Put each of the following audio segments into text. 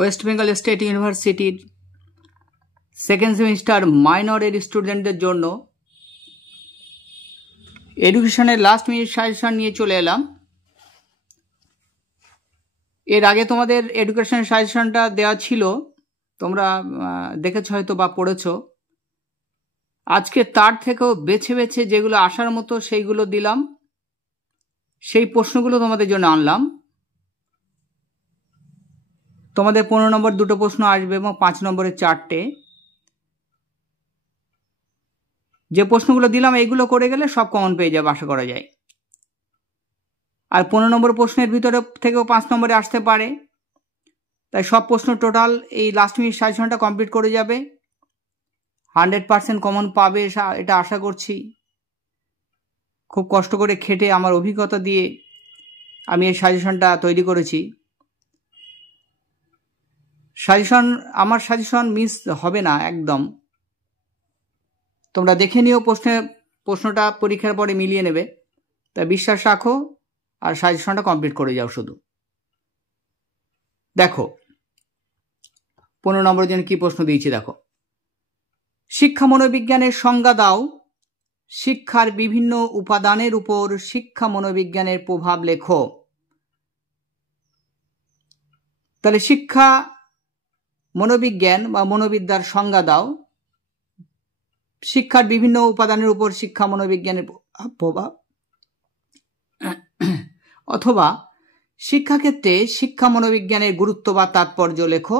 West Bengal state ইউনিভার্সিটির second semester মাইনরের স্টুডেন্টদের জন্য এডুকেশনের লাস্ট মিনিট সাজেশন নিয়ে চলে এলাম। এর আগে তোমাদের এডুকেশন সাজেশনটা দেওয়া ছিল, তোমরা দেখেছ হয়তো বা পড়েছ। আজকে তার থেকেও বেছে বেছে যেগুলো আসার মতো সেইগুলো দিলাম, সেই প্রশ্নগুলো তোমাদের জন্য আনলাম। তোমাদের 15 নম্বর 2টো প্রশ্ন আসবে এবং 5 নম্বরের 4টে। যে প্রশ্নগুলো দিলাম এইগুলো করে গেলে সব কমন পেয়ে যাবে আশা করা যায়। আর 15 নম্বর প্রশ্নের ভিতরে থেকেও 5 নম্বরে আসতে পারে, তাই সব প্রশ্ন টোটাল এই লাস্ট মিনিট সাজেশনটা কমপ্লিট করে যাবে। 100% কমন পাবে এটা আশা করছি। খুব কষ্ট করে খেটে আমার অভিজ্ঞতা দিয়ে আমি এই সাজেশনটা তৈরি করেছি। আমার সাজেশন মিস হবে না একদম। তোমরা দেখে নিও, প্রশ্নটা পরীক্ষার পরে মিলিয়ে নেবে। তাই বিশ্বাস রাখো আর সাজেশনটা কমপ্লিট করে যাও শুধু। দেখো 15 নম্বরের জন্য কি প্রশ্ন দিয়েছি দেখো। শিক্ষা মনোবিজ্ঞানের সংজ্ঞা দাও। শিক্ষার বিভিন্ন উপাদানের উপর শিক্ষা মনোবিজ্ঞানের প্রভাব লেখো। তাহলে শিক্ষা মনোবিজ্ঞান বা মনোবিদ্যার সংজ্ঞা দাও। শিক্ষার বিভিন্ন উপাদানের উপর শিক্ষা মনোবিজ্ঞানের প্রভাব, অথবা শিক্ষাক্ষেত্রে শিক্ষা মনোবিজ্ঞানের গুরুত্ব বা তাৎপর্য লেখো।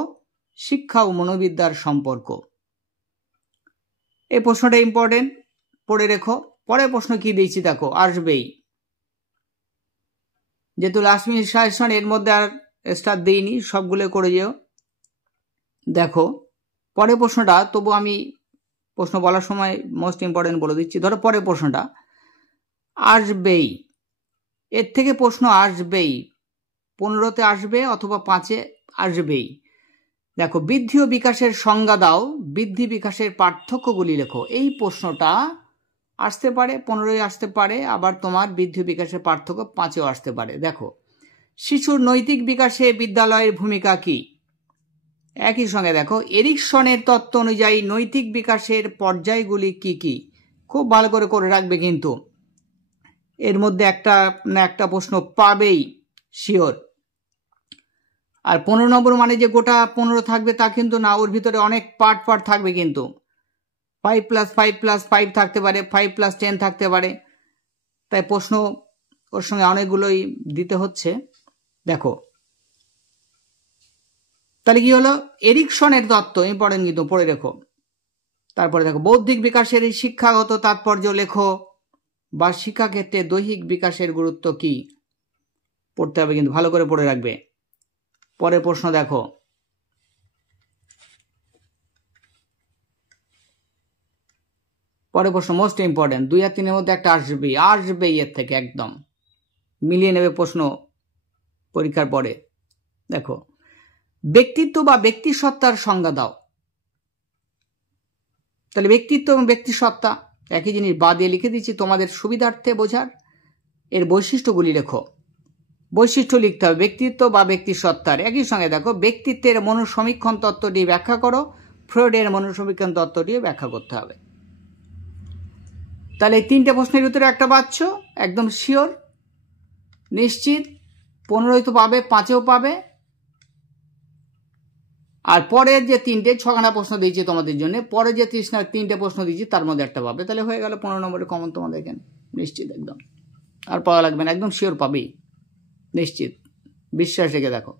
শিক্ষা ও মনোবিদ্যার সম্পর্ক। এই প্রশ্নটা ইম্পর্টেন্ট, পড়ে রেখো। পরের প্রশ্ন কি দিয়েছি দেখো, আসবেই। যেহেতু লাস্ট মিনিট সাজেশন, এর মধ্যে আর স্টার দিইনি, সবগুলো করে যেও। দেখো পরের প্রশ্নটা, তবু আমি প্রশ্ন বলার সময় মোস্ট ইম্পর্টেন্ট বলে দিচ্ছি। ধরো পরের প্রশ্নটা আসবেই, এর থেকে প্রশ্ন আসবেই। 15তে আসবে অথবা 5-এ আসবেই। দেখো বৃদ্ধি ও বিকাশের সংজ্ঞা দাও। বৃদ্ধি বিকাশের পার্থক্যগুলি লেখো। এই প্রশ্নটা আসতে পারে, 15-এ আসতে পারে, আবার তোমার বৃদ্ধি বিকাশের পার্থক্য 5-এও আসতে পারে। দেখো শিশুর নৈতিক বিকাশে বিদ্যালয়ের ভূমিকা কি। একই সঙ্গে দেখো এরিকসনের তত্ত্ব অনুযায়ী নৈতিক বিকাশের পর্যায়গুলি কি কি। খুব ভালো করে রাখবে, কিন্তু এর মধ্যে একটা না একটা প্রশ্ন পাবেই শিওর। আর 15 নম্বর মানে যে গোটা 15 থাকবে তা কিন্তু না, ওর ভিতরে অনেক পার্ট থাকবে। কিন্তু 5+5+5 থাকতে পারে, 5+10 থাকতে পারে। তাই প্রশ্ন ওর সঙ্গে অনেকগুলোই দিতে হচ্ছে। দেখো তাহলে কি হলো, এরিকসনের তত্ত্ব ইম্পর্টেন্ট, কিন্তু পড়ে রেখো। তারপরে দেখো বৌদ্ধিক বিকাশের এই শিক্ষাগত তাৎপর্য লেখো, বা শিক্ষাক্ষেত্রে দৈহিক বিকাশের গুরুত্ব কি। পড়তে হবে, কিন্তু ভালো করে পড়ে রাখবে। পরের প্রশ্ন দেখো, পরের প্রশ্ন মোস্ট ইম্পর্টেন্ট। 2 আর 3-এর মধ্যে একটা আসবেই এর থেকে একদম মিলিয়ে নেবে প্রশ্ন পরীক্ষার পরে। দেখো ব্যক্তিত্ব বা ব্যক্তিসত্তার সংজ্ঞা দাও। তাহলে ব্যক্তিত্ব এবং ব্যক্তিসত্তা একই জিনিস, বা দিয়ে লিখে দিচ্ছি তোমাদের সুবিধার্থে বোঝার। এর বৈশিষ্ট্যগুলি লেখো। বৈশিষ্ট্য লিখতে হবে ব্যক্তিত্ব বা ব্যক্তিসত্তার। একই সঙ্গে দেখো ব্যক্তিত্বের মনোসমীক্ষণ তত্ত্বটি ব্যাখ্যা করো। ফ্রয়েডের মনোসমীক্ষণ তত্ত্বটি ব্যাখ্যা করতে হবে। তাহলে এই 3টে প্রশ্নের ভিতরে একটা পাচ্ছ একদম শিওর, নিশ্চিত। 15-ই তো পাবে, 5-এও পাবে। আর পরের যে 3টে 6খানা প্রশ্ন দিয়েছি তোমাদের জন্য, পরে যে 3টে প্রশ্ন দিয়েছি তার মধ্যে একটা পাবে। তাহলে হয়ে গেল 15 নম্বরের কমন তোমাদের এখানে, নিশ্চিত একদম। আর পাওয়া লাগবে না, একদম শিওর পাবেই, নিশ্চিত। বিশ্বাস রেখে দেখো।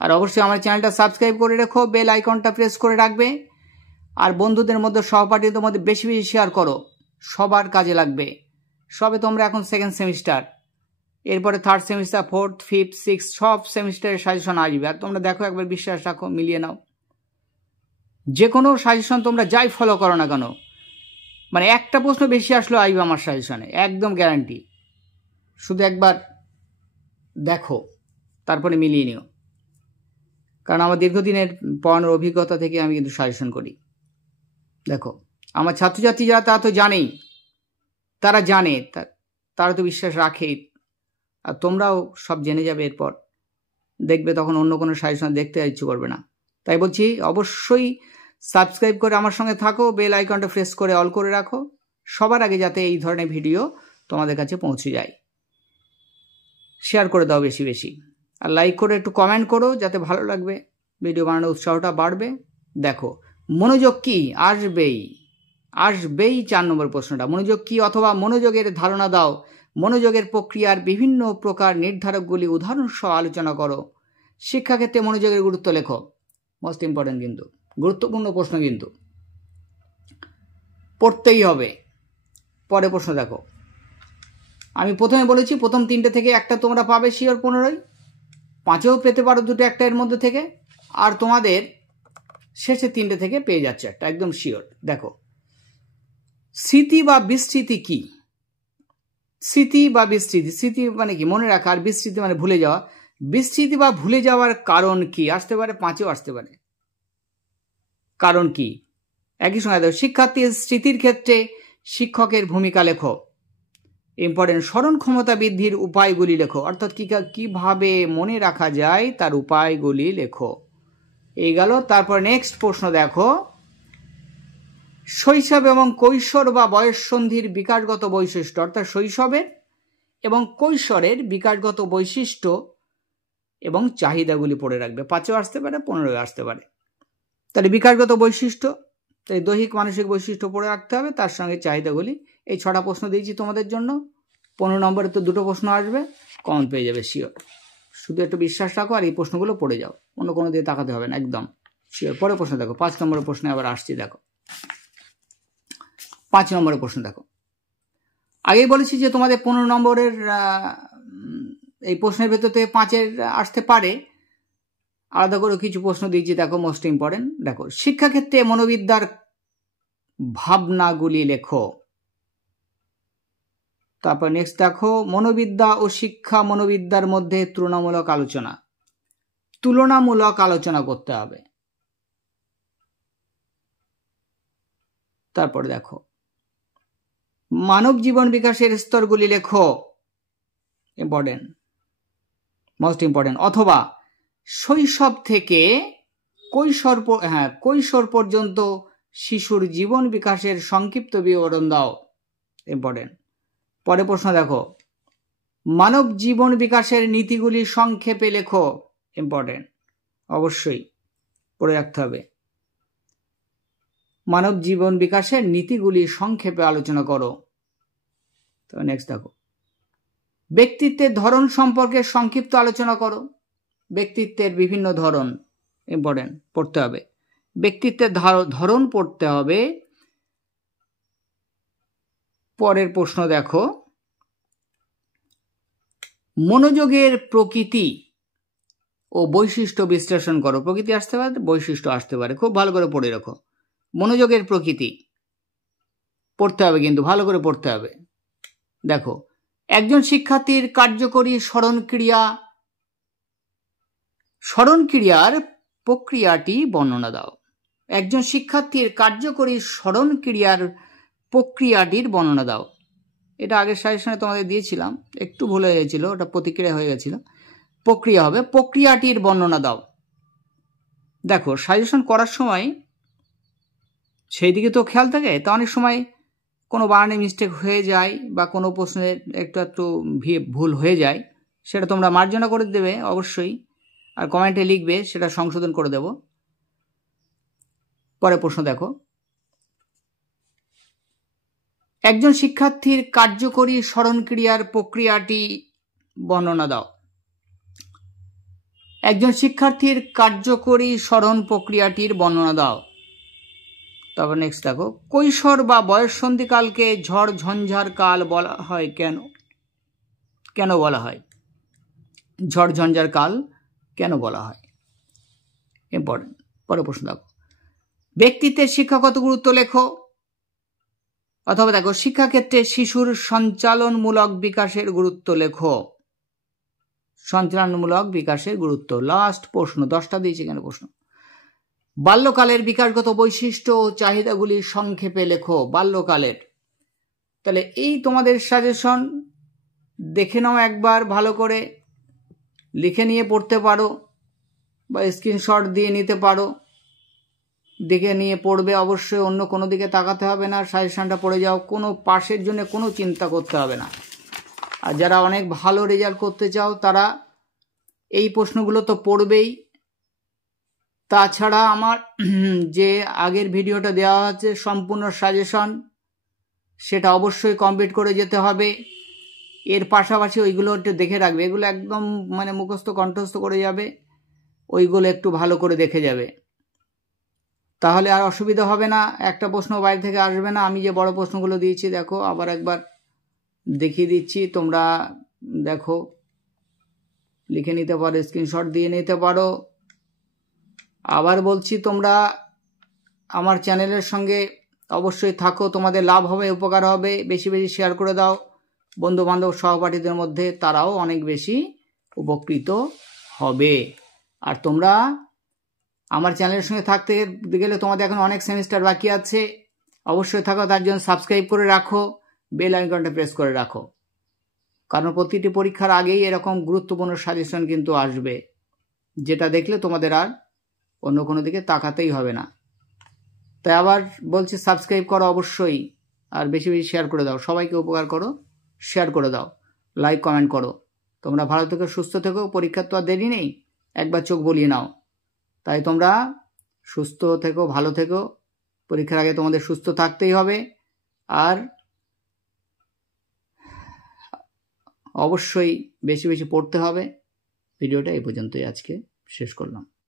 আর অবশ্যই আমার চ্যানেলটা সাবস্ক্রাইব করে রেখো, বেল আইকনটা প্রেস করে রাখবে। আর বন্ধুদের মধ্যে, সহপাঠীদের মধ্যে বেশি বেশি শেয়ার করো, সবার কাজে লাগবে। সবে তোমরা এখন সেকেন্ড সেমিস্টার, এরপরে third semester, 4th, 5th, 6th সব সেমিস্টারের সাজেশন আসবে। আর তোমরা দেখো, একবার বিশ্বাস রাখো, মিলিয়ে নাও। যে কোনো সাজেশন তোমরা যাই ফলো করো না কেন, মানে একটা প্রশ্ন বেশি আসলেও আসবে আমার সাজেশনে, একদম গ্যারান্টি। শুধু একবার দেখো, তারপরে মিলিয়ে নিও। কারণ আমার দীর্ঘদিনের পড়ানোর অভিজ্ঞতা থেকে আমি কিন্তু সাজেশন করি। দেখো আমার ছাত্রছাত্রী যারা, তারা তো জানেই, তারা জানে, তারা তো বিশ্বাস রাখেই। আর তোমরাও সব জেনে যাবে এরপর। দেখবে তখন অন্য কোনো সাজেশন দেখতে ইচ্ছে করবে না। তাই বলছি অবশ্যই সাবস্ক্রাইব করে আমার সঙ্গে থাকো, বেল আইকনটা প্রেস করে অল করে রাখো, সবার আগে যাতে এই ধরনের ভিডিও তোমাদের কাছে পৌঁছে যায়। শেয়ার করে দাও বেশি বেশি, আর লাইক করে একটু কমেন্ট করো, যাতে ভালো লাগবে, ভিডিও বানানোর উৎসাহটা বাড়বে। দেখো মনোযোগ কি, আসবেই 4 নম্বর প্রশ্নটা। মনোযোগ কি অথবা মনোযোগের ধারণা দাও। মনোযোগের প্রক্রিয়ার বিভিন্ন প্রকার নির্ধারকগুলি উদাহরণ সহ আলোচনা করো। শিক্ষাক্ষেত্রে মনোযোগের গুরুত্ব লেখো। মোস্ট ইম্পর্টেন্ট, কিন্তু গুরুত্বপূর্ণ প্রশ্ন, কিন্তু পড়তেই হবে। পরে প্রশ্ন দেখো, আমি প্রথমে বলেছি প্রথম 3টে থেকে একটা তোমরা পাবে শিওর 15ই, 5এও পেতে পারো 2টো একটা এর মধ্যে থেকে, আর তোমাদের শেষে 3টে থেকে পেয়ে যাচ্ছে একটা, একদম শিওর। দেখো স্মৃতি বা বিস্মৃতি কি? স্মৃতি বা বিস্মৃতি, স্মৃতি মানে কি মনে রাখা, আর বিস্মৃতি মানে ভুলে যাওয়া। বিস্মৃতি বা ভুলে যাওয়ার কারণ কি? আসতে পারে 5এও আসতে পারে। কারণ কি? একই সময় দেখো শিক্ষার্থীর স্মৃতির ক্ষেত্রে শিক্ষকের ভূমিকা লেখো। ইম্পর্টেন্ট, স্মরণ ক্ষমতা বৃদ্ধির উপায়গুলি লেখো, অর্থাৎ কিভাবে মনে রাখা যায় তার উপায়গুলি লেখো। এই গেল। তারপর নেক্সট প্রশ্ন দেখো, শৈশব এবং কৈশোর বা বয়ঃসন্ধির বিকাশগত বৈশিষ্ট্য, অর্থাৎ শৈশবের এবং কৈশোরের বিকাশগত বৈশিষ্ট্য এবং চাহিদাগুলি পড়ে রাখবে। 5এও আসতে পারে, 15এও আসতে পারে। তাহলে বিকাশগত বৈশিষ্ট্য, তাই দৈহিক মানসিক বৈশিষ্ট্য পড়ে রাখতে হবে, তার সঙ্গে চাহিদাগুলি। এই 6টা প্রশ্ন দিয়েছি তোমাদের জন্য। 15 নম্বরে তো 2টো প্রশ্ন আসবে, কমন পেয়ে যাবে শিওর। শুধু একটু বিশ্বাস রাখো আর এই প্রশ্নগুলো পড়ে যাও, অন্য কোনো দিয়ে তাকাতে হবে না, একদম শিওর। পরে প্রশ্ন দেখো, 5 নম্বরের প্রশ্নে আবার আসছি। দেখো 5 নম্বরের প্রশ্ন দেখো। আগেই বলেছি যে তোমাদের 15 নম্বরের এই প্রশ্নের ভেতর থেকে 5-এর আসতে পারে, আলাদা করে কিছু প্রশ্ন দিয়েছি। দেখো মোস্ট ইম্পর্টেন্ট, দেখো শিক্ষাক্ষেত্রে মনোবিদ্যার ভাবনাগুলি লেখো। তারপর নেক্সট দেখো, মনোবিদ্যা ও শিক্ষা মনোবিদ্যার মধ্যে তুলনামূলক আলোচনা করতে হবে। তারপর দেখো মানব জীবন বিকাশের স্তরগুলি লেখো। Important, most important. অথবা শৈশব থেকে কৈশোর পর্যন্ত শিশুর জীবন বিকাশের সংক্ষিপ্ত বিবরণ দাও। ইম্পর্টেন্ট। পরে প্রশ্ন দেখো, মানব জীবন বিকাশের নীতিগুলি সংক্ষেপে লেখো। ইম্পর্টেন্ট, অবশ্যই পড়ে রাখতে হবে। মানব জীবন বিকাশের নীতিগুলি সংক্ষেপে আলোচনা করো। তো নেক্সট দেখো, ব্যক্তিত্বের ধরন সম্পর্কে সংক্ষিপ্ত আলোচনা করো। ব্যক্তিত্বের বিভিন্ন ধরন ইম্পর্টেন্ট, পড়তে হবে। ব্যক্তিত্বের ধরন পড়তে হবে। পরের প্রশ্ন দেখো, মনোযোগের প্রকৃতি ও বৈশিষ্ট্য বিশ্লেষণ করো। প্রকৃতি আসতে পারে, বৈশিষ্ট্য আসতে পারে, খুব ভালো করে পড়ে রাখো। মনোযোগের প্রকৃতি পড়তে হবে, কিন্তু ভালো করে পড়তে হবে। দেখো একজন শিক্ষার্থীর কার্যকরী স্মরণক্রিয়ার প্রক্রিয়াটি বর্ণনা দাও। একজন শিক্ষার্থীর কার্যকরী স্মরণক্রিয়ার প্রক্রিয়াটির বর্ণনা দাও। এটা আগের সাজেশনে তোমাদের দিয়েছিলাম, একটু ভুল হয়ে গেছিল, ওটা প্রতিক্রিয়া হয়ে গেছিল। প্রক্রিয়া হবে, প্রক্রিয়াটির বর্ণনা দাও। দেখো সাজেশন করার সময় সেই দিকে তো খেয়াল থাকে, তা অনেক সময় কোনো বানানে মিস্টেক হয়ে যায় বা কোনো প্রশ্নের একটু ভুল হয়ে যায়, সেটা তোমরা মার্জনা করে দেবে অবশ্যই, আর কমেন্টে লিখবে, সেটা সংশোধন করে দেব। পরে প্রশ্ন দেখো, একজন শিক্ষার্থীর কার্যকরী স্মরণক্রিয়ার প্রক্রিয়াটি বর্ণনা দাও। একজন শিক্ষার্থীর কার্যকরী স্মরণ প্রক্রিয়াটির বর্ণনা দাও। তারপর নেক্সট দেখো, কৈশোর বা বয়ঃসন্ধিকালকে ঝড় ঝঞ্ঝার কাল বলা হয় কেন? কেন বলা হয়? ঝড় ঝঞ্ঝার কাল কেন বলা হয়? ইম্পর্টেন্ট। পরে প্রশ্ন দেখো, ব্যক্তিত্বের শিক্ষাগত গুরুত্ব লেখো। অথবা দেখো শিক্ষাক্ষেত্রে শিশুর সঞ্চালনমূলক বিকাশের গুরুত্ব লেখো। সঞ্চালনমূলক বিকাশের গুরুত্ব, লাস্ট প্রশ্ন, 10টা দিয়েছি কেন প্রশ্ন। বাল্যকালের বিকাশগত বৈশিষ্ট্য ও চাহিদাগুলি সংক্ষেপে লেখো। বাল্যকালের, তাহলে এই তোমাদের সাজেশন দেখে নাও একবার ভালো করে, লিখে নিয়ে পড়তে পারো বা স্ক্রিনশট দিয়ে নিতে পারো, দেখে নিয়ে পড়বে। অবশ্যই অন্য কোনো দিকে তাকাতে হবে না, সাজেশনটা পড়ে যাও, কোনো পাশের জন্য কোনো চিন্তা করতে হবে না। আর যারা অনেক ভালো রেজাল্ট করতে চাও তারা এই প্রশ্নগুলো তো পড়বেই, তাছাড়া আমার যে আগের ভিডিওটা দেওয়া আছে সম্পূর্ণ সাজেশন, সেটা অবশ্যই কমপ্লিট করে যেতে হবে। এর পাশাপাশি ওইগুলো একটু দেখে রাখবে, এগুলো একদম মানে মুখস্থ কণ্ঠস্থ করে যাবে, ওইগুলো একটু ভালো করে দেখে যাবে, তাহলে আর অসুবিধা হবে না, একটা প্রশ্ন বাইরে থেকে আসবে না। আমি যে বড় প্রশ্নগুলো দিয়েছি দেখো, আবার একবার দেখিয়ে দিচ্ছি, তোমরা দেখো, লিখে নিতে পারো, স্ক্রিনশট দিয়ে নিতে পারো। আবার বলছি, তোমরা আমার চ্যানেলের সঙ্গে অবশ্যই থাকো, তোমাদের লাভ হবে, উপকার হবে। বেশি বেশি শেয়ার করে দাও বন্ধু বান্ধব সহপাঠীদের মধ্যে, তারাও অনেক বেশি উপকৃত হবে। আর তোমরা আমার চ্যানেলের সঙ্গে থাকতে গেলে তোমাদের এখন অনেক সেমিস্টার বাকি আছে, অবশ্যই থাকো, তার জন্য সাবস্ক্রাইব করে রাখো, বেল আইকনটা প্রেস করে রাখো, কারণ প্রতিটি পরীক্ষার আগেই এরকম গুরুত্বপূর্ণ সাজেশন কিন্তু আসবে, যেটা দেখলে তোমাদের আর অন্য কোনো দিকে তাকাতেই হবে না। তাই আবার বলছি, সাবস্ক্রাইব করো অবশ্যই, আর বেশি বেশি শেয়ার করে দাও, সবাইকে উপকার করো, শেয়ার করে দাও, লাইক কমেন্ট করো। তোমরা ভালো থেকো, সুস্থ থেকো, পরীক্ষার তো আর দেরি নেই, একবার চোখ বলিয়ে নাও। তাই তোমরা সুস্থ থেকো, ভালো থেকো, পরীক্ষার আগে তোমাদের সুস্থ থাকতেই হবে। আর অবশ্যই বেশি বেশি পড়তে হবে। ভিডিওটা এই পর্যন্তই আজকে শেষ করলাম।